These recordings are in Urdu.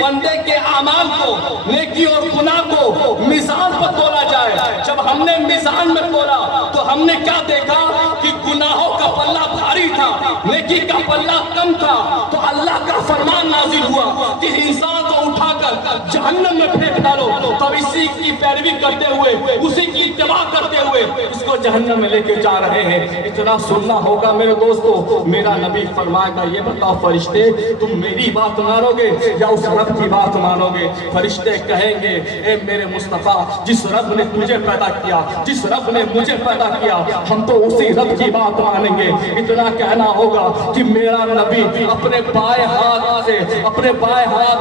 بندے کے اعمال کو، نیکی اور گناہ کو میزان پر تولا جائے۔ جب ہم نے میزان میں تولا تو ہم نے کیا دیکھا کہ گناہوں کا پلہ بھاری تھا، نیکی کا پلہ کم تھا۔ تو اللہ کا فرمان نازل ہوا کہ انسان کو اٹھا کر جہنم میں پھینک ڈالو، تو اسی کی پیروی کرتے ہوئے، اسی کی اتباع کرتے ہوئے اس کو جہنم میں لے کے جا رہے ہیں۔ اتنا سننا ہوگا میرے دوستو۔ میرا نبی فرمائے گا، یہ بتاؤ فرشتے تم میری بات مانو گے یا اس رب کی بات مانو گے؟ فرشتے کہیں گے، اے میرے مصطفیٰ، جس رب نے تجھے پیدا کیا، جس رب نے مجھے پیدا کیا، ہم تو اسی رب کی بات مانیں گے۔ اتنا کہنا ہوگا کہ میرا نبی اپنے بائیں ہاتھ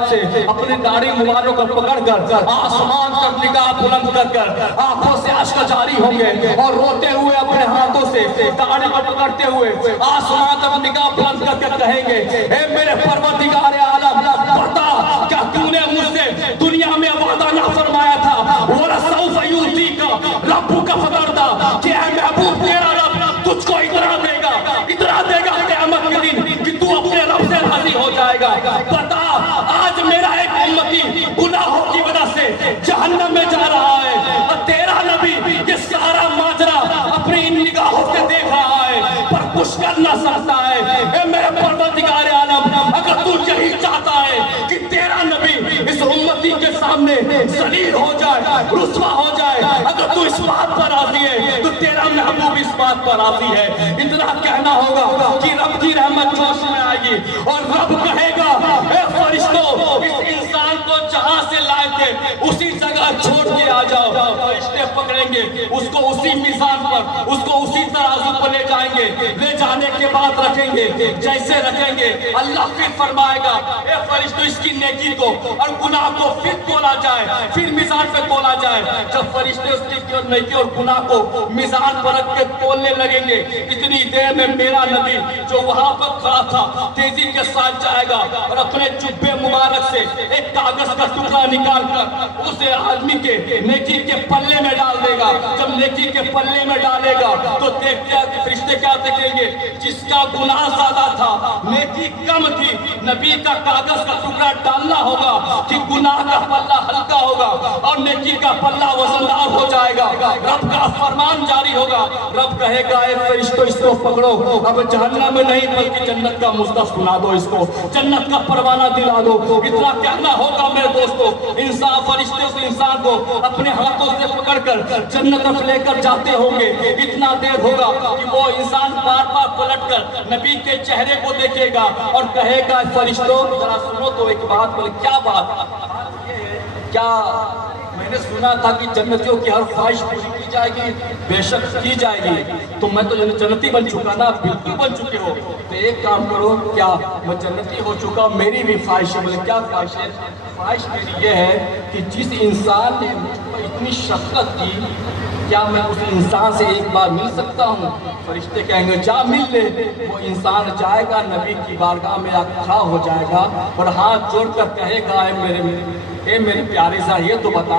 سے اپنی داڑھی مبارک کو پکڑ کر آسمان تک نگاہ بلند کر آنکھوں سے اشک جاری ہوں گے اور روتے ہوئے اپنے ہاتھوں سے داڑھی کو پکڑتے ہوئے آسمان تک نگاہ بلند کر کہیں گے، اے میرے پروردگار عالم، بتا کیا تو نے مجھ سے دنیا میں وعدہ نہ فرمایا تھا، وَلَسَوْفَ يُعْطِيكَ رَبُّكَ فَتَرْضَىٰ، کہ اے محبوب تیرا رب تجھ کو اتنا دے گا قیامت کے دن کہ تو اپنے رب سے راضی ہو جائے گا۔ بتا آج میرا ایک امتی گناہوں کی وجہ سے جہنم میں جا رہا ہے اور تیرا نبی یہ سارا ماجرا اپنی ان نگاہوں سے دیکھ رہا ہے، پر کچھ کر نہ سکتا ہے۔ اے میرے پروردگار عالم، اگر تو یہی چاہتا ہے کہ تیرا نبی اس امتی کے سامنے ذلیل ہو جائے، رسوا ہو جائے، اگر تو اس بات پر راضی ہے تو تیرا محبوب اس بات پر راضی ہے۔ اتنا کہنا ہوگا کہ رب کی رحمت جوش میں آئے گی اور رب کہے گا، اے فرشتوں، اس انسان کو جہاں سے لائے تھے اسی جگہ چھوڑ کے آ جاؤ۔ فرشتے پکڑیں گے اس کو اسی میزان پر، اس کو اسی ترازو پر لے جائیں گے، لے جانے کے بعد رکھیں گے جیسے رکھیں گے۔ اللہ پھر فرمائے گا، اے فرشتوں، اس کی نیکی کو اور گناہ کو پھر تولا جائے، پھر میزان پہ تولا جائے۔ جب فرشتے اس کی نیکی اور گناہ کو میزان پر رکھ کے تولنے لگیں گے، اتنی دیر میں میرا نبی جو وہاں پر کھڑا تھا تیزی کے ساتھ جائے گا اور اپنے جبے مبارک سے ایک کاغذ کا ٹکڑا نکال کر اسے آدمی کے نیکی کے پلے میں ڈال دے گا۔ جب نیکی کے پلے میں ڈالے گا تو دیکھتے ہیں کہ فرشتے کیا دیکھیں گے، جس کا گناہ زیادہ تھا، نیکی کم تھی، نبی کا کاغذ کا ٹکڑا ڈالنا ہوگا کہ گناہ کا پلہ ہلکا ہوگا اور نیکی کا پلہ وزندار ہو جائے گا۔ رب کا فرمان جاری ہوگا، رب کہے گا، اے فرشتوں، اس کو پکڑو، اب جہنم میں نہیں بلکہ جنت کا مزدہ سنا دو، اس کو جنت کا پروانہ دلا دو۔ اتنا کہنا ہوگا میرے دوستو، انسان فرشتے اس انسان کو اپنے ہاتھوں سے پکڑ کر جنت تک لے کر جاتے ہوں گے۔ اتنا دیر ہوگا کہ وہ انسان بار بار پلٹ کر نبی کے چہرے کو دیکھے گا اور کہے گا، فرشتوں ذرا سنو تو ایک بات۔ بولے کیا بات؟ کیا میں نے سنا تھا کہ جنتیوں کی ہر خواہش پوری کی جائے گی؟ بے شک کی جائے گی۔ تو میں تو جنتی بن چکا نا، بالکل بن چکے ہو، تو ایک کام کرو، کیا میں جنتی ہو چکا، میری بھی خواہش ہے۔ بولے کیا خواہش ہے؟ خواہش میری یہ ہے کہ جس انسان نے مجھ پر اتنی شفقت کی، کیا میں اس انسان سے ایک بار مل سکتا ہوں؟ فرشتے کہیں گے، جا مل لے۔ وہ انسان جائے گا، نبی کی بارگاہ میں کھڑا ہو جائے گا اور ہاتھ جوڑ کر کہے گا، اے میرے پیارے ذرا یہ تو بتا،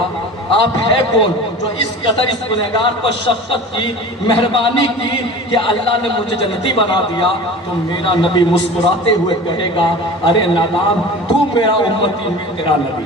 آپ ہے کون جو اس قدر اس گنہگار پر شفقت کی، مہربانی کی کہ اللہ نے مجھے جنتی بنا دیا؟ تو میرا نبی مسکراتے ہوئے کہے گا، ارے نادان، تو میرا امتی، میں تیرا نبی،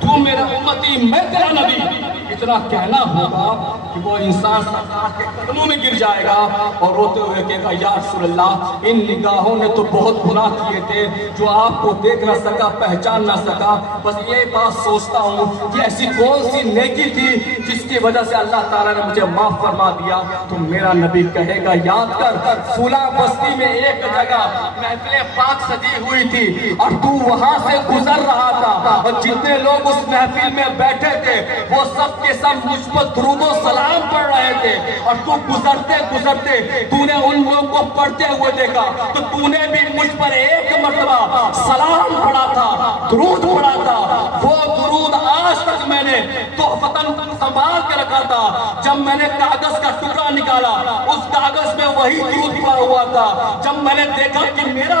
تو میرا امتی، میں تیرا نبی۔ اتنا کہنا ہوگا کہ وہ انسان سرکار کے قدموں میں گر جائے گا اور روتے ہوئے کہے گا، یا رسول اللہ، ان نگاہوں نے تو بہت گناہ کیے تھے، جو آپ کو دیکھ نہ سکا، پہچان نہ سکا، بس یہ بات سوچتا ہوں کہ ایسی کون سی نیکی تھی جس کی وجہ سے اللہ تعالیٰ نے مجھے معاف فرما دیا؟ تو میرا نبی کہے گا، یاد کر، فلاں بستی میں ایک جگہ محفل پاک سجی ہوئی تھی اور تو وہاں سے گزر رہا تھا، اور جتنے لوگ اس محفل میں بیٹھے تھے وہ سب کے سب مجھ پر درود و سلام پڑھ رہے تھے، اور تو گزرتے گزرتے تو نے ان لوگوں کو پڑھتے ہوئے دیکھا تو تو نے بھی مجھ پر ایک مرتبہ سلام پڑھا تھا، درود پڑھا تھا۔ وہ درود آج تک میں نے تحفتاً سنبھال کے رکھا تھا۔ جب میں نے کاغذ کا ٹکڑا نکالا، اس کاغذ میں وہی درود پڑا ہوا تھا۔ جب میں نے دیکھا کہ میرا